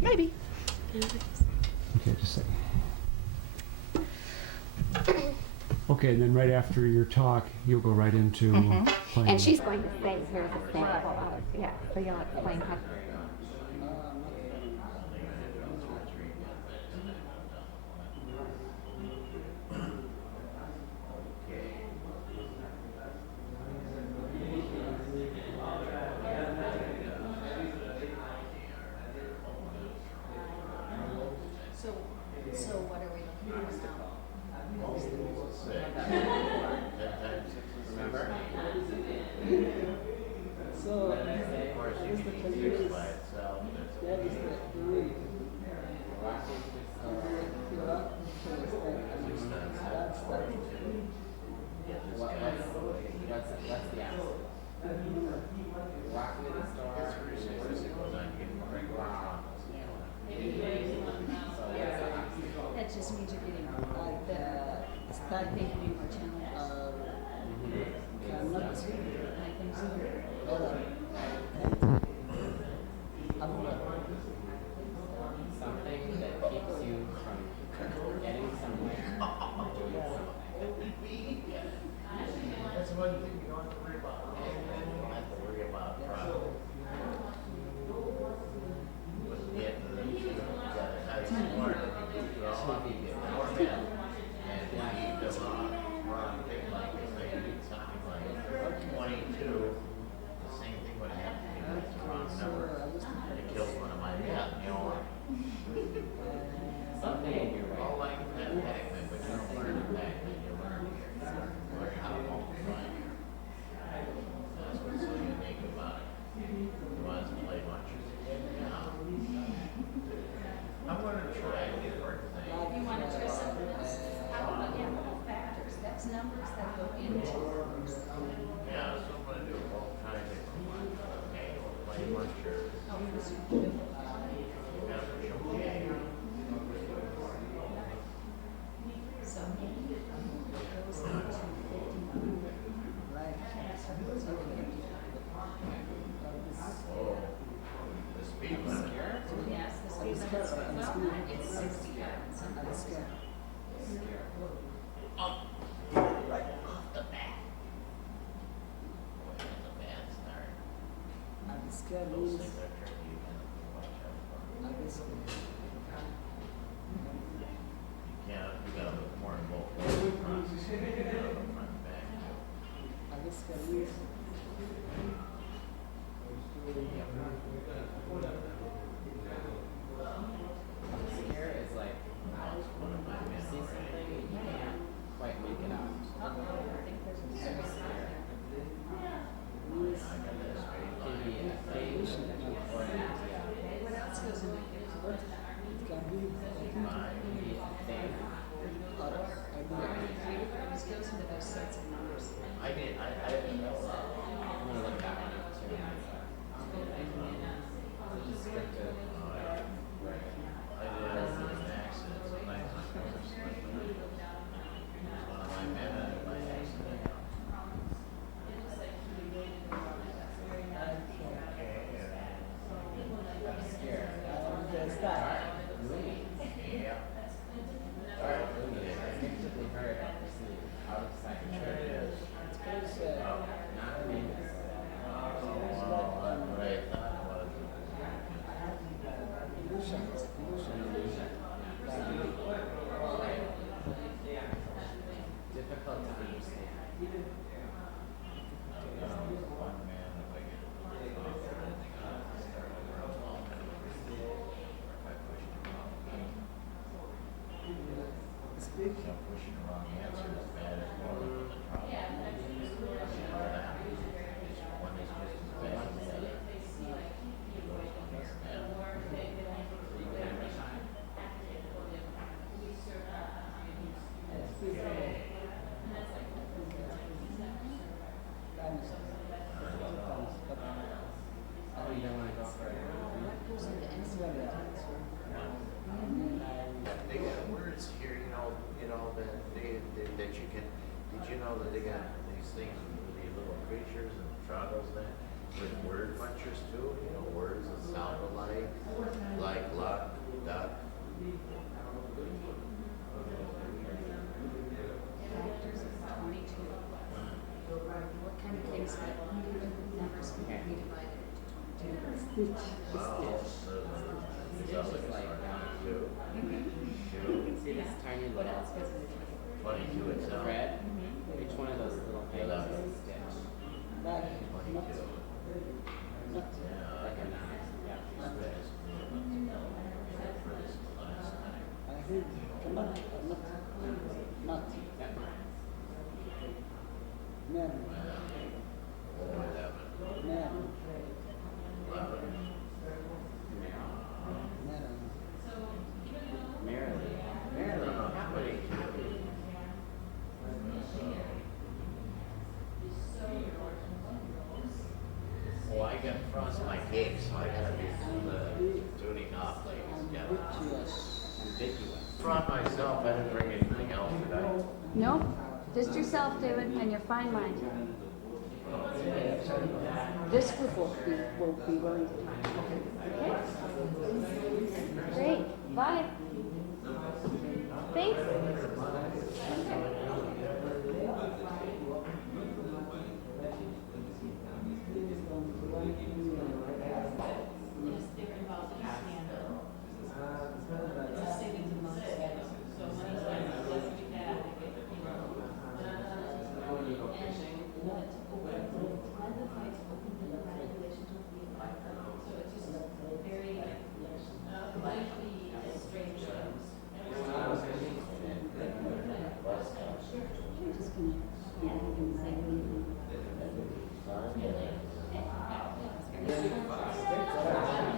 Maybe. Okay, just a second. Okay, and then right after your talk, you'll go right into playing. And she's going to say, here's a sample of, yeah, so you'll explain how. So what are we looking at now? Remember? So, Of course, you can use it by itself. that is the rule. Rocking If you rock the case, that's the what's the answer? Rocking in the store. That just means you're getting the start thinking more challenged. cannot I think so. Something that keeps you from getting somewhere or doing something. That's the one thing you don't have to worry about. You don't have to worry about problems. Yeah, how you score. You're all up, you get more men. And when you eat the wrong thing, like if they eat something like 22, the same thing would happen if you eat the wrong number. It kills one of my men, you know. Something you're All right. like that Pac-Man, but you don't learn the Pac-Man, you learn how to multiply here. That's what's so unique about it. Who wants to play much? Yeah. I'm going to try a different thing. You want to try something else? How about, how about factors? That's numbers that go into numbers. Yeah, so I'm going to do both try a different one. Okay, we'll play much here. Oh, this is You got to show me. So goes into 59. like Oh, the speed limit. Yes, this is it's 60 yards. Right off the bat. Boy, that's a bad start. and scare Those means things are tricky. You have to watch out for. You gotta look more in both ways. Front, you gotta look front and back too. Scare is like, That's one of my you men see something already. and you can't quite make it out. I think there's a Very scary. I got that straight It can line. be a thing or an idea. What else goes into it? Stitch. See this tiny What little else was it? 22 itself. thread? Each one of those little things is a stitch. Back. Not. Not. Like a knot. Yeah. I heard cannot. Not. Man. Man. Merrily. Merrily. Happily. Oh, I got frost in my cake, so I gotta be tuning off, ladies and gentlemen. Ambiguous. Brought myself, I didn't bring anything else today. Nope, just yourself, David, and your fine mind. This group will be willing to talk. Okay? Great, bye. Thanks.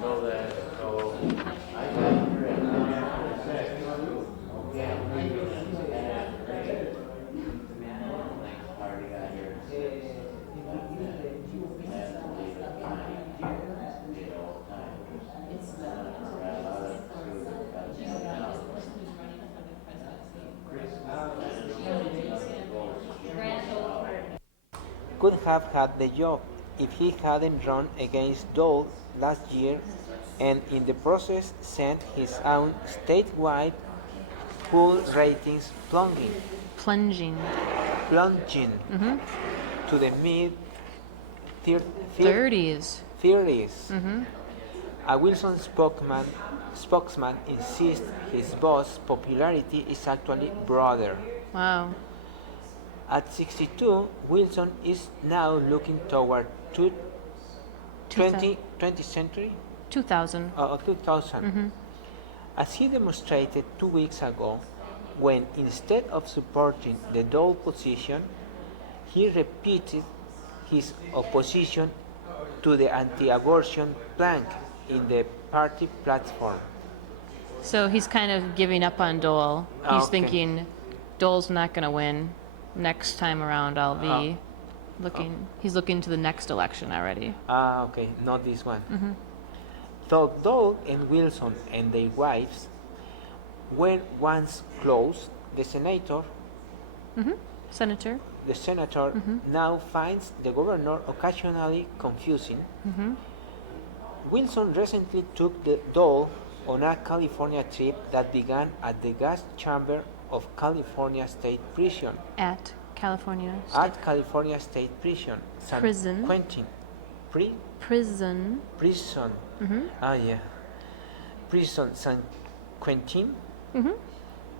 So I got here at 9:06. Okay, I'm leaving at 10:03. Party got here at 6. Could have had the job if he hadn't run against Dole last year and in the process sent his own statewide pool ratings Plunging. plunging to the mid 30s. 30s. A Wilson spokesman insists his boss' popularity is actually broader. Wow. At 62, Wilson is now looking toward 20th century 2000. 2000, as he demonstrated 2 weeks ago, when instead of supporting the Dole position, he repeated his opposition to the anti-abortion plank in the party platform. So he's kind of giving up on Dole. He's Okay. thinking Dole's not going to win. Next time around, I'll be looking. He's looking to the next election already. Okay, not this one. Though Dole and Wilson and their wives were once close, the senator Senator. now finds the governor occasionally confusing. Wilson recently took the Dole on a California trip that began at the gas chamber of California State Prison. At California State At California State Prison. San Prison. Quentin. Prison. Prison. Prison San Quentin.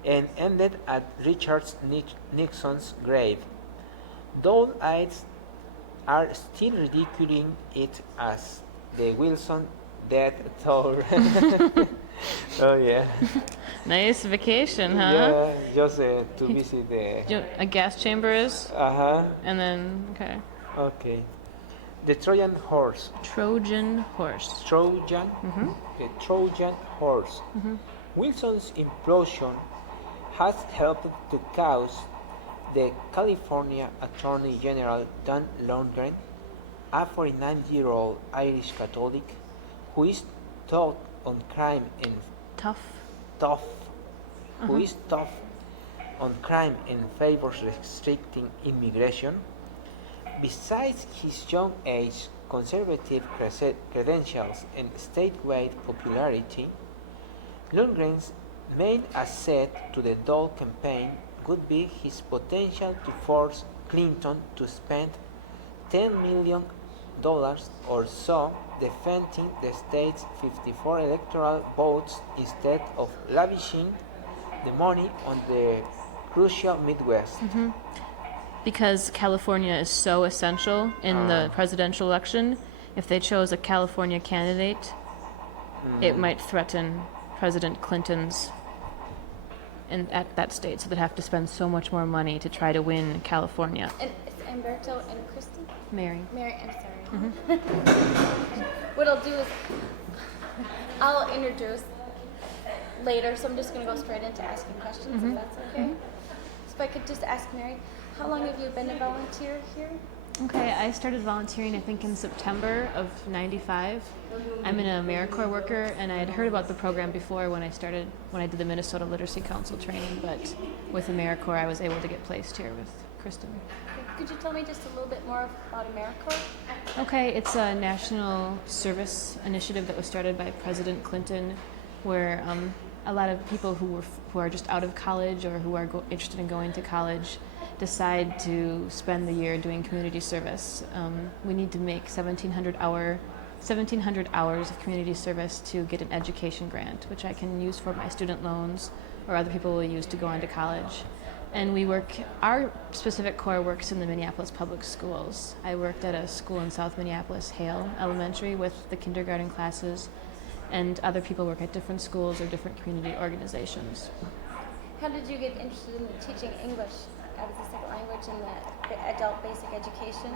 And ended at Richard Nixon's grave. Dole aides are still ridiculing it as the Wilson death toll. Oh yeah. Nice vacation, huh? Yeah, just to visit the. A gas chamber is? Uh-huh. And then, okay. Okay. The Trojan horse. Trojan horse. Trojan. The Trojan horse. Wilson's implosion has helped to cause the California Attorney General Dan Lundgren, a 49-year-old Irish Catholic who is tough on crime and who is tough on crime and favors restricting immigration. Besides his young age, conservative credentials, and statewide popularity, Lundgren's main asset to the Dole campaign would be his potential to force Clinton to spend $10 million or so defending the state's 54 electoral votes instead of lavishing the money on the crucial Midwest. Because California is so essential in the presidential election, if they chose a California candidate, it might threaten President Clinton's at that state, so they'd have to spend so much more money to try to win California. And it's Umberto and Kristen? Mary. Mary, I'm sorry. What I'll do is I'll introduce later, so I'm just going to go straight into asking questions, if that's okay. So if I could just ask Mary, how long have you been a volunteer here? Okay, I started volunteering I think in September of '95. I'm an AmeriCorps worker, and I had heard about the program before when I did the Minnesota Literacy Council training, but with AmeriCorps I was able to get placed here with Kristen. Could you tell me just a little bit more about AmeriCorps? Okay, it's a national service initiative that was started by President Clinton, where a lot of people who are just out of college or who are interested in going to college decide to spend the year doing community service. We need to make 1,700 hours of community service to get an education grant, which I can use for my student loans or other people will use to go on to college. And our specific corps works in the Minneapolis public schools. I worked at a school in South Minneapolis, Hale Elementary, with the kindergarten classes, and other people work at different schools or different community organizations. How did you get interested in teaching English as a second language in the adult basic education?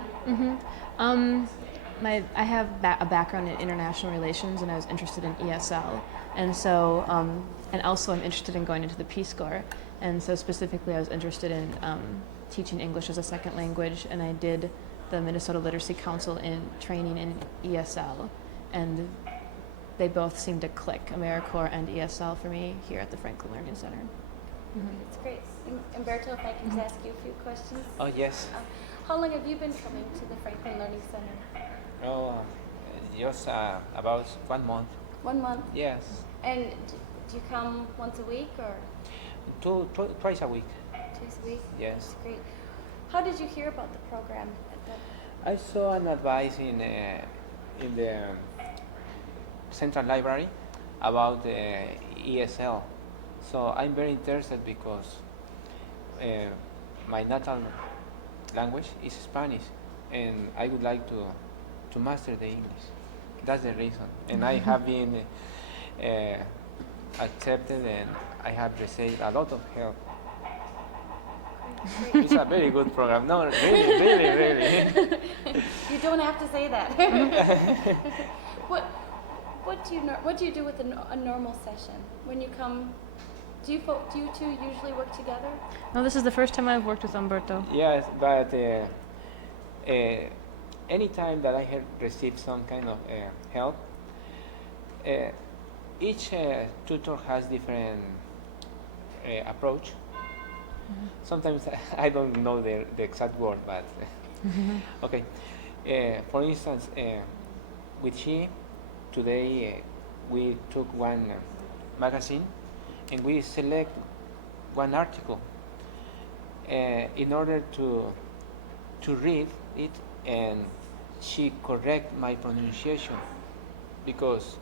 I have a background in international relations, and I was interested in ESL, and so and also I'm interested in going into the Peace Corps, and so specifically I was interested in teaching English as a second language, and I did the Minnesota Literacy Council in training in ESL, and they both seemed to click, AmeriCorps and ESL, for me here at the Franklin Learning Center. It's great. Umberto, if I can just ask you a few questions. Oh, yes. How long have you been coming to the Franklin Learning Center? Oh, just about 1 month. 1 month? Yes. And do you come once a week or Twice a week. twice a week? Yes. That's great. How did you hear about the program? I saw an advice in the Central Library about ESL. So I'm very interested because my natal language is Spanish, and I would like to master the English. That's the reason. And I have been accepted, and I have received a lot of help. It's a very good program. No, really. You don't have to say that. What do you do with a normal session when you come? Do you two usually work together? No, this is the first time I've worked with Umberto. Yes, but anytime that I have received some kind of help, each tutor has different approach. Sometimes I don't know the exact word, but okay. For instance, with she, today we took one magazine and we select one article in order to read it, and she correct my pronunciation because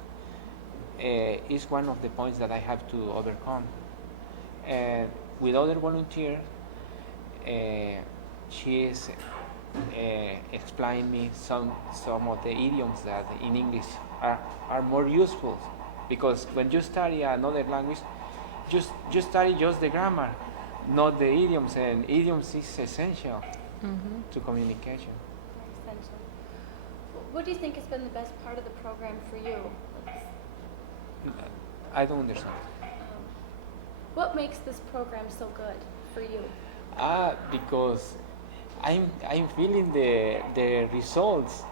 it's one of the points that I have to overcome. And with other volunteer, she is explaining me some of the idioms that in English are more useful, because when you study another language, you study just the grammar, not the idioms, and idioms is essential to communication. Essential. What do you think has been the best part of the program for you? I don't understand. What makes this program so good for you? Because I'm feeling the results.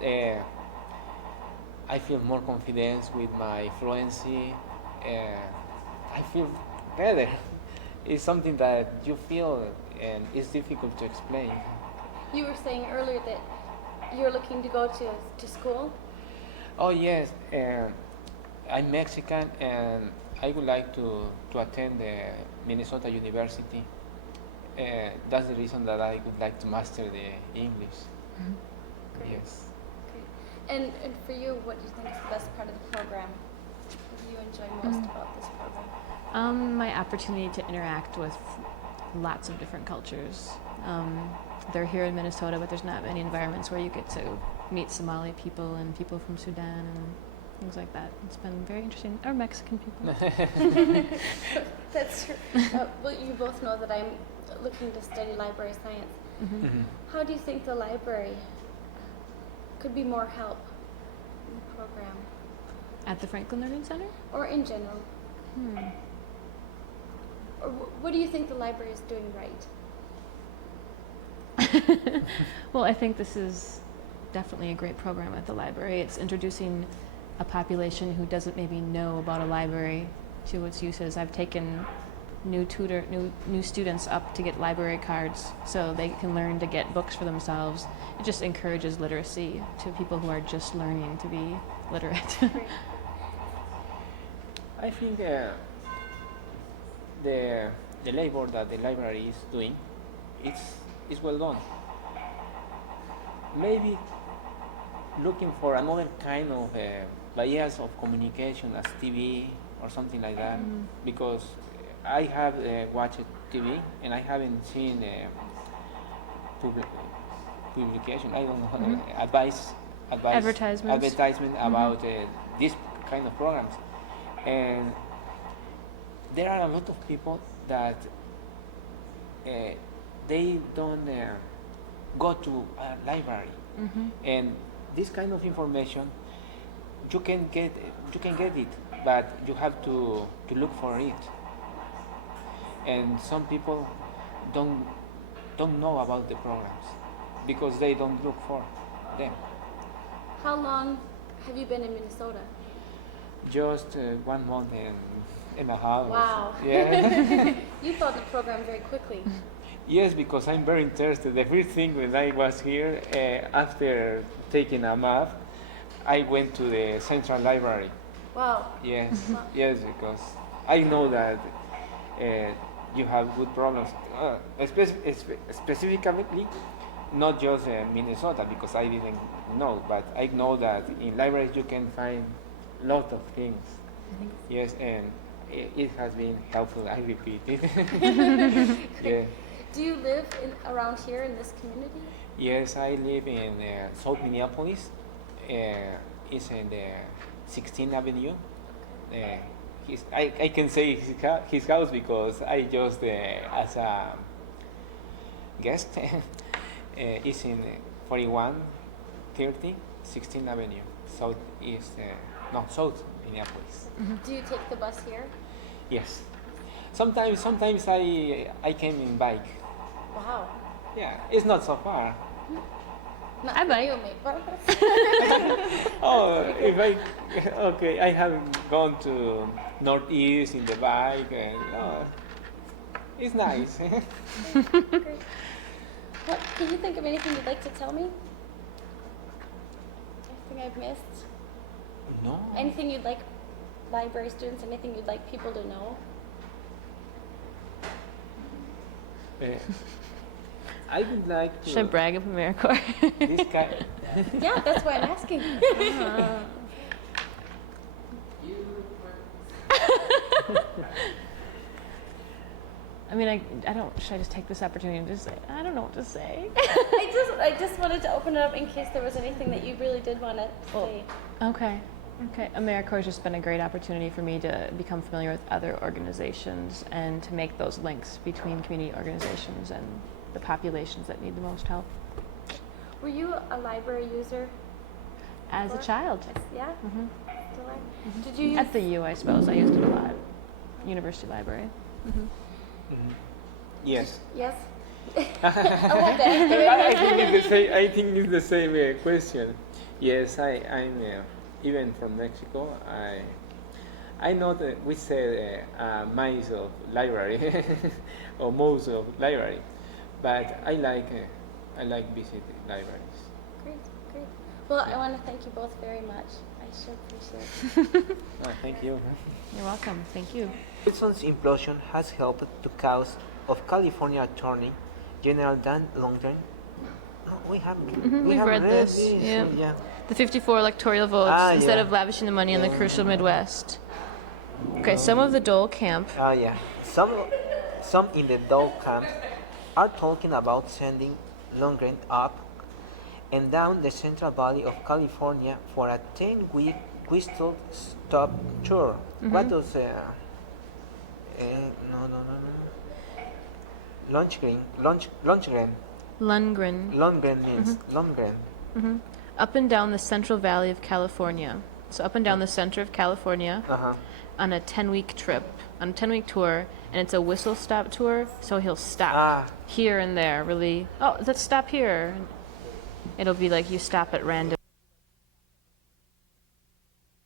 I feel more confidence with my fluency. I feel better. It's something that you feel, and it's difficult to explain. You were saying earlier that you're looking to go to school? Oh yes, I'm Mexican, and I would like to attend the Minnesota University. That's the reason that I would like to master the English. Great. Yes. Great. And for you, what do you think is the best part of the program? What do you enjoy most about this program? My opportunity to interact with lots of different cultures. They're here in Minnesota, but there's not many environments where you get to meet Somali people and people from Sudan and things like that. It's been very interesting. Or Mexican people. That's true. Well, you both know that I'm looking to study library science. How do you think the library could be more help in the program? At the Franklin Learning Center? Or in general? Or what do you think the library is doing right? Well, I think this is definitely a great program at the library. It's introducing a population who doesn't maybe know about a library to its uses. I've taken new students up to get library cards so they can learn to get books for themselves. It just encourages literacy to people who are just learning to be literate. I think the labor that the library is doing is well done. Maybe looking for another kind of layers of communication as TV or something like that, because I have watched TV and I haven't seen publication. I don't know advice advertisement about this kind of programs, and there are a lot of people that they don't go to a library, and this kind of information you can get it, but you have to look for it. And some people don't know about the programs because they don't look for them. How long have you been in Minnesota? Just 1 month and a half. Wow. Yeah. You found the program very quickly. Yes, because I'm very interested. The first thing when I was here, after taking a map, I went to the Central Library. Wow. Yes, yes, because I know that you have good programs, specifically, not just Minnesota, because I didn't know, but I know that in libraries you can find a lot of things. Yes, and it has been helpful, I repeat it. Yeah. Do you live around here in this community? Yes, I live in South Minneapolis. It's in the 16th Avenue. I can say his house because I just, as a guest, it's in 4130 16th Avenue, South Minneapolis. Do you take the bus here? Yes. Sometimes I came in bike. Wow. Yeah, it's not so far. Not I for bike. you, but Oh, okay, I haven't gone to Northeast in the bike, and it's nice. Great. What, can you think of anything you'd like to tell me? Anything I've missed? No. Anything you'd like library students, anything you'd like people to know? I would like to. Should I brag of AmeriCorps? This guy. Yeah, that's why I'm asking. I mean, I don't. Should I just take this opportunity and just say I don't know what to say? I just wanted to open it up in case there was anything that you really did want to say. Okay. AmeriCorps has just been a great opportunity for me to become familiar with other organizations and to make those links between community organizations and the populations that need the most help. Were you a library user? As a child. Yeah? Hmm. Still are? Did you use... At the U, I suppose. I used it a lot. University library. Yes. Yes? I think it's the same question. Yes, I'm even from Mexico. I know that we say mice of library or most of library, but I like visiting libraries. Great. Well, I want to thank you both very much. I sure appreciate it. Thank you. You're welcome. Thank you. Wilson's implosion has helped the cause of California Attorney General Dan Longden. No, we haven't We've read this. Yeah. The 54 electoral votes instead yeah. of lavishing the money on the Yeah. crucial Midwest. Okay, some of the Dole camp. Yeah. Some in the Dole camp are talking about sending Lundgren up and down the Central Valley of California for a 10-week Crystal Stop tour. What does Lundgren Lundgren. means Up and down the Central Valley of California. So up and down the center of California on a 10-week trip, on a 10-week tour, and it's a whistle stop tour. So he'll stop here and there. Really, oh, let's stop here. It'll be like you stop at random